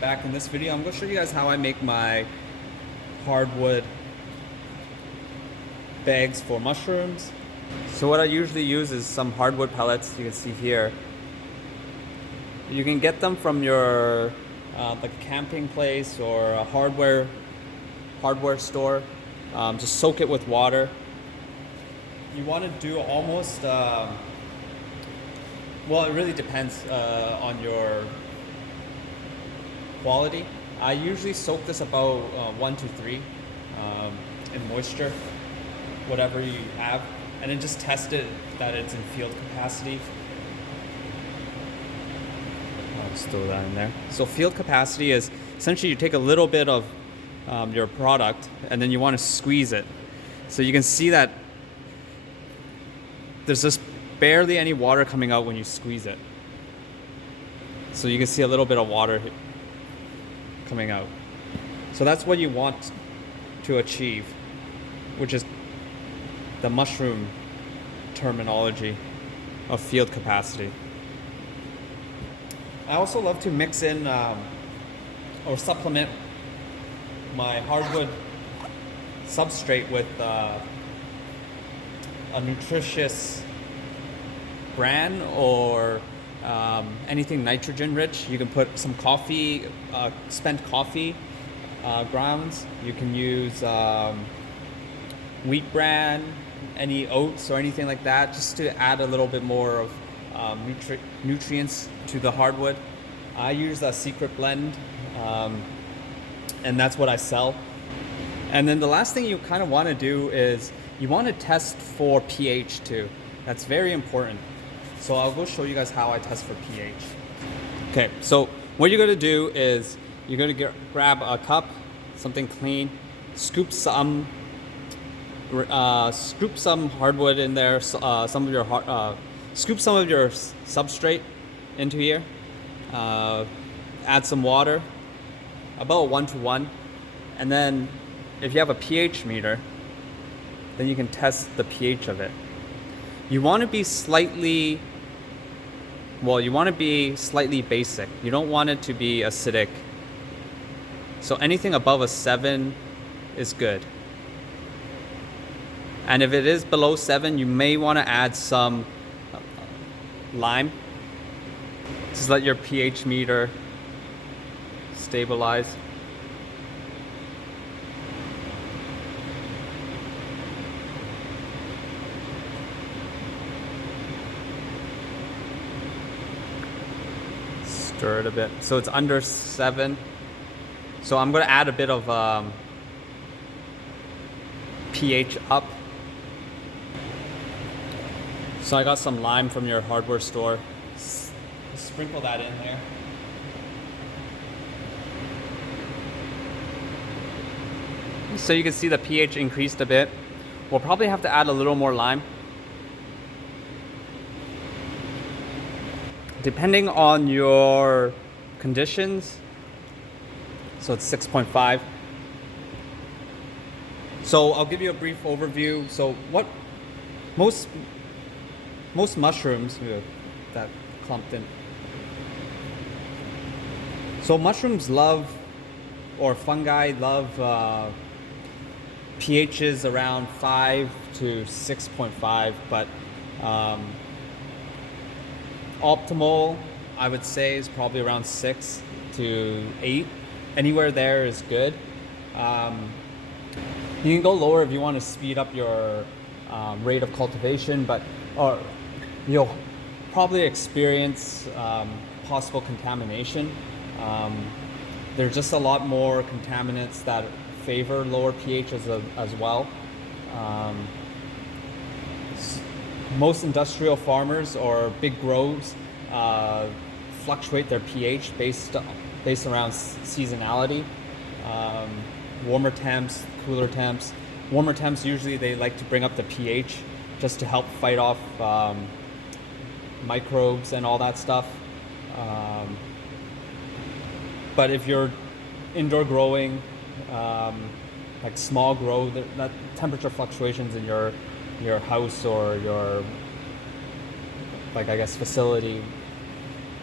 back. In this video I'm going to show you guys how I make my hardwood bags for mushrooms. So what I usually use is some hardwood pellets. You can see here. You can get them from your like a camping place or a hardware store. Just soak it with water. You want to do almost well, it really depends on your quality. I usually soak this about 1 to 3 in moisture, whatever you have, and then just test it that it's in field capacity. I'll just throw that in there. So field capacity is essentially you take a little bit of your product and then you want to squeeze it. So you can see that there's just barely any water coming out when you squeeze it. So you can see a little bit of water coming out. So that's what you want to achieve, which is the mushroom terminology of field capacity. I also love to mix in or supplement my hardwood substrate with a nutritious bran or anything nitrogen rich. You can put some coffee, spent coffee grounds. You can use wheat bran, any oats or anything like that, just to add a little bit more of nutrients to the hardwood. I use a secret blend, and that's what I sell. And then the last thing you kind of want to do is you want to test for pH too. That's very important. So I'll go show you guys how I test for pH. Okay, so what you're going to do is you're going to grab a cup, something clean, scoop some hardwood in there, scoop some of your substrate into here, add some water, about 1 to 1, and then if you have a pH meter, then you can test the pH of it. You want to be slightly basic. You don't want it to be acidic. So anything above a 7 is good. And if it is below 7, you may want to add some lime. Just let your pH meter stabilize. Stir it a bit. So it's under 7. So I'm going to add a bit of pH up. So I got some lime from your hardware store. Sprinkle that in there. So you can see the pH increased a bit. We'll probably have to add a little more lime. Depending on your conditions. So it's 6.5. So I'll give you a brief overview. So what most mushrooms that clumped in. So mushrooms love, or fungi love pHs around 5 to 6.5, but optimal, I would say, is probably around 6 to 8. Anywhere there is good. You can go lower if you want to speed up your rate of cultivation, but you'll probably experience possible contamination. There's just a lot more contaminants that favor lower pH as well. Most industrial farmers or big grows fluctuate their pH based around seasonality. Warmer temps, cooler temps. Warmer temps, usually they like to bring up the pH just to help fight off microbes and all that stuff. But if you're indoor growing, like small grow, that temperature fluctuations in your house or your, like, I guess, facility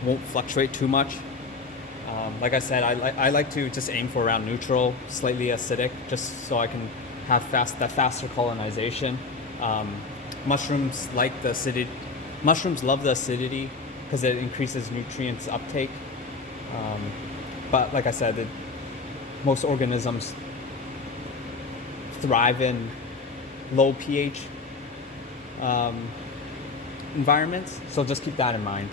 won't fluctuate too much. Like I said, I like to just aim for around neutral, slightly acidic, just so I can have faster colonization. Mushrooms like the acidity. Mushrooms love the acidity because it increases nutrients uptake. But like I said, most organisms thrive in low pH environments, so just keep that in mind.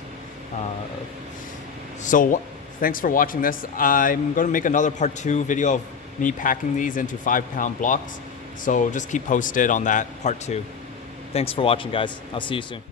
Thanks for watching this. I'm going to make another part 2 video of me packing these into 5-pound blocks, so just keep posted on that part 2. Thanks for watching, guys. I'll see you soon.